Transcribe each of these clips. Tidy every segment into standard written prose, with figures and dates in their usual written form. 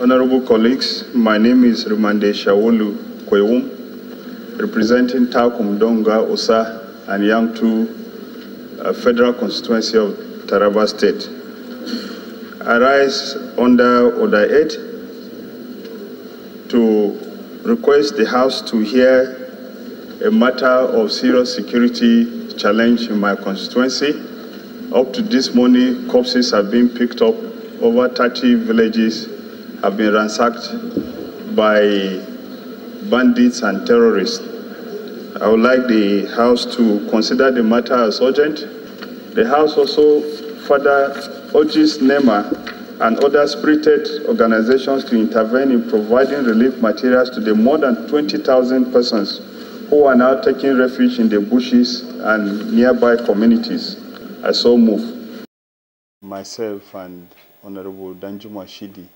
Honorable colleagues, my name is Rumande Shawolu Kwewum, representing Takum Donga, U.S.A. and Yangtu Federal Constituency of Taraba State. I rise under Order 8 to request the House to hear a matter of serious security challenge in my constituency. Up to this morning, corpses have been picked up. Over 30 villages have been ransacked by bandits and terrorists. I would like the House to consider the matter as urgent. The House also further urges NEMA and other spirited organizations to intervene in providing relief materials to the more than 20,000 persons who are now taking refuge in the bushes and nearby communities. I so move. Myself and Honorable Danjuma Shidi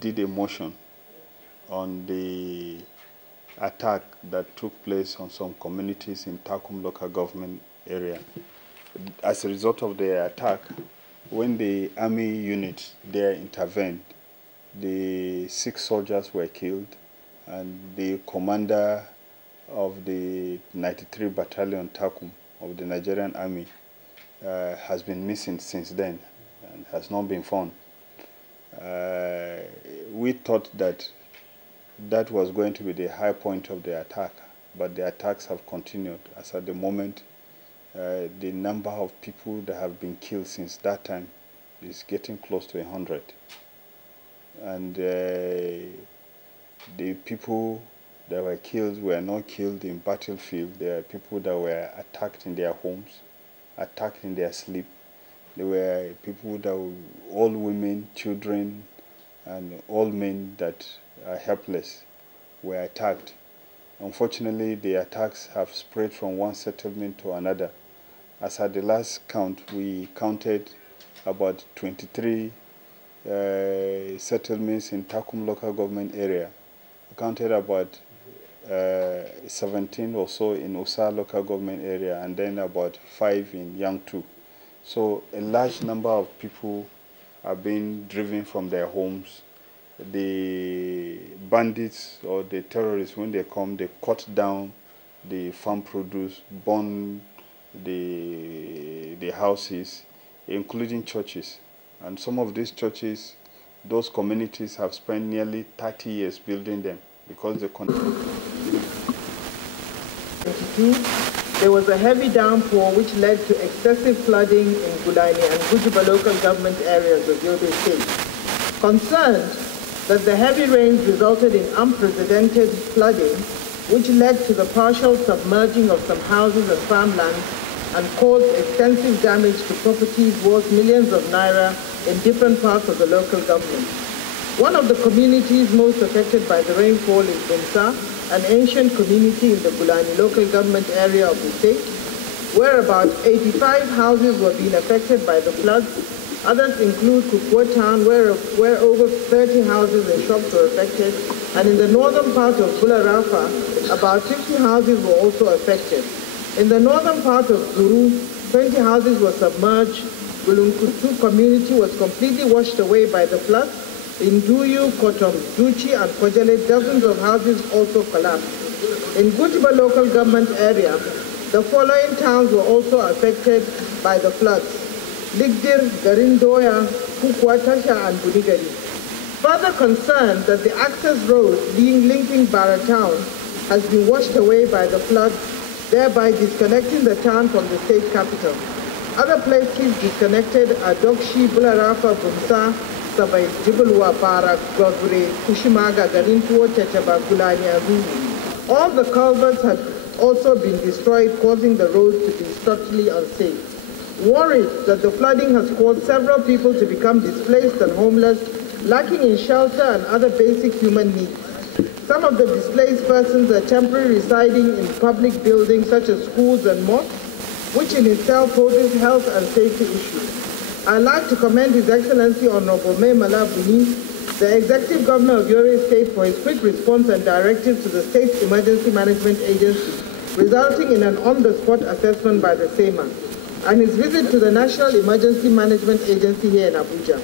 did a motion on the attack that took place on some communities in Takum local government area. As a result of the attack, when the army unit there intervened, the 6 soldiers were killed and the commander of the 93 Battalion Takum of the Nigerian Army has been missing since then and has not been found. We thought that that was going to be the high point of the attack, but the attacks have continued. As at the moment, the number of people that have been killed since that time is getting close to 100. And the people that were killed were not killed in battlefield. There are people that were attacked in their homes, attacked in their sleep. There were people that were old women, children, and old men that are helpless were attacked. Unfortunately, the attacks have spread from one settlement to another. As at the last count, we counted about 23 settlements in Takum local government area. We counted about 17 or so in U.S.A. local government area, and then about 5 in Yangtu. So a large number of people are being driven from their homes. The bandits or the terrorists, when they come, they cut down the farm produce, burn the houses, including churches. And some of these churches, those communities have spent nearly 30 years building them because they continue. There was a heavy downpour which led to excessive flooding in Gulani and Gujiba local government areas of U.S.A. State. Concerned that the heavy rains resulted in unprecedented flooding, which led to the partial submerging of some houses and farmlands and caused extensive damage to properties worth millions of naira in different parts of the local government. One of the communities most affected by the rainfall is Bumsa, an ancient community in the Gulani local government area of the state, where about 85 houses were being affected by the floods. Others include Kukwa town, where over 30 houses and shops were affected, and in the northern part of Bularafa, about 50 houses were also affected. In the northern part of Zuru, 20 houses were submerged. Gulunkutu community was completely washed away by the floods. In Duyu, Kotom, Duchi, and Kojale, dozens of houses also collapsed. In Gujiba local government area, the following towns were also affected by the floods: Ligdir, Garindoya, Kukwatasha, and Bunigari. Further concerned that the access road linking Bara town has been washed away by the floods, thereby disconnecting the town from the state capital. Other places disconnected are Dokshi, Bularafa, Bumsa, Sabai, Jibulwa, Barak, Gogure, Kushimaga, Garintuo, Chachaba, Gulani, and Ruhu. All the culverts had also been destroyed, causing the roads to be structurally unsafe. Worried that the flooding has caused several people to become displaced and homeless, lacking in shelter and other basic human needs. Some of the displaced persons are temporarily residing in public buildings such as schools and mosques, which in itself poses health and safety issues. I'd like to commend His Excellency Honorable May Malabuni, the Executive Governor of U.S.A. State, for his quick response and directives to the State's Emergency Management Agency resulting in an on-the-spot assessment by the SEMA, and his visit to the National Emergency Management Agency here in Abuja.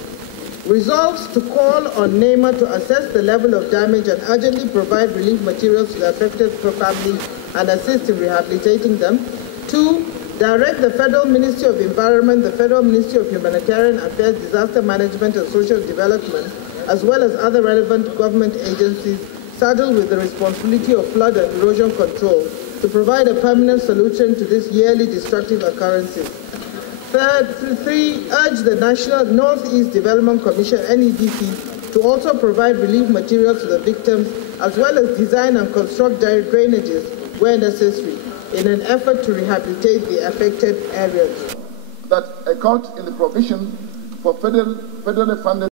Resolves to call on NEMA to assess the level of damage and urgently provide relief materials to the affected families and assist in rehabilitating them. 2, direct the Federal Ministry of Environment, the Federal Ministry of Humanitarian Affairs, Disaster Management and Social Development, as well as other relevant government agencies saddled with the responsibility of flood and erosion control to provide a permanent solution to these yearly destructive occurrences. 3, urge the National Northeast Development Commission, NEDC, to also provide relief materials to the victims, as well as design and construct drainages where necessary, in an effort to rehabilitate the affected areas. That a cut in the provision for federally funded